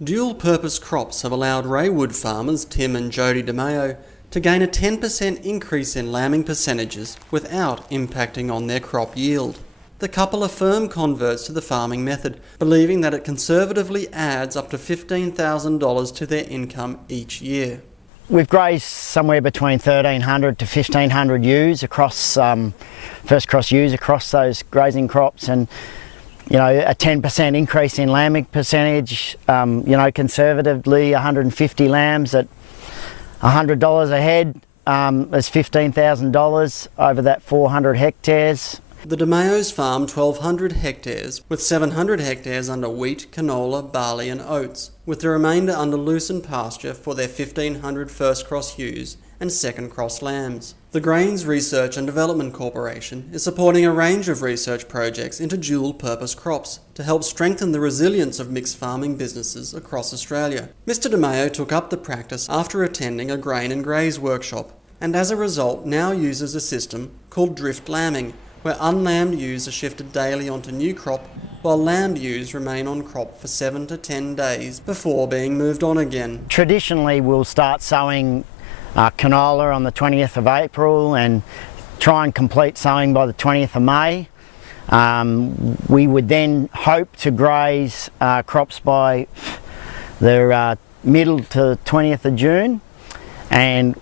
Dual-purpose crops have allowed Raywood farmers Tim and Jodie Demeo to gain a 10% increase in lambing percentages without impacting on their crop yield. The couple are firm converts to the farming method, believing that it conservatively adds up to $15,000 to their income each year. We've grazed somewhere between 1,300 to 1,500 ewes across, first cross ewes across those grazing crops, and a 10% increase in lambing percentage, conservatively 150 lambs at $100 a head, is $15,000 over that 400 hectares. The Demeos farm 1,200 hectares, with 700 hectares under wheat, canola, barley and oats, with the remainder under loosened pasture for their 1,500 first cross ewes and second cross lambs. The Grains Research and Development Corporation is supporting a range of research projects into dual-purpose crops to help strengthen the resilience of mixed farming businesses across Australia. Mr. Demeo took up the practice after attending a grain and graze workshop, and as a result now uses a system called drift lambing, where unlambed ewes are shifted daily onto new crop, while lambed ewes remain on crop for 7 to 10 days before being moved on again. Traditionally, we'll start sowing canola on the 20th of April and try and complete sowing by the 20th of May. We would then hope to graze crops by the middle to 20th of June, and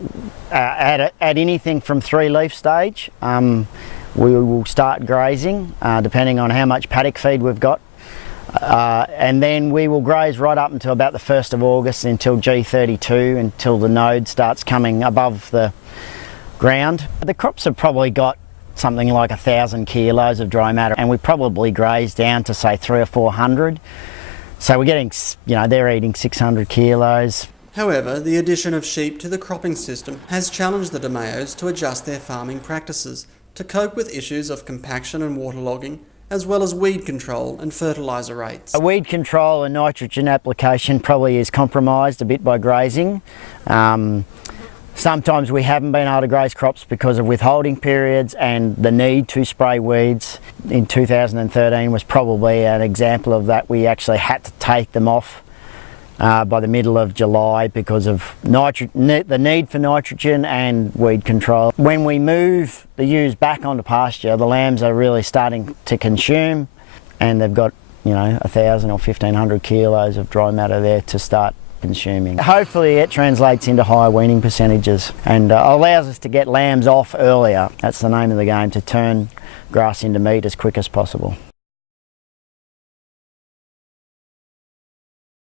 at anything from 3 leaf stage. We will start grazing depending on how much paddock feed we've got, and then we will graze right up until about the 1st of August until G32, until the node starts coming above the ground. The crops have probably got something like 1,000 kilos of dry matter, and we probably graze down to say 300 or 400. So we're getting, they're eating 600 kilos. However, the addition of sheep to the cropping system has challenged the Demeos to adjust their farming practices to cope with issues of compaction and waterlogging, as well as weed control and fertiliser rates. A weed control and nitrogen application probably is compromised a bit by grazing. Sometimes we haven't been able to graze crops because of withholding periods, and the need to spray weeds in 2013 was probably an example of that. We actually had to take them off by the middle of July because of the need for nitrogen and weed control. When we move the ewes back onto pasture, the lambs are really starting to consume, and they've got 1,000 or 1,500 kilos of dry matter there to start consuming. Hopefully it translates into higher weaning percentages and allows us to get lambs off earlier. That's the name of the game, to turn grass into meat as quick as possible.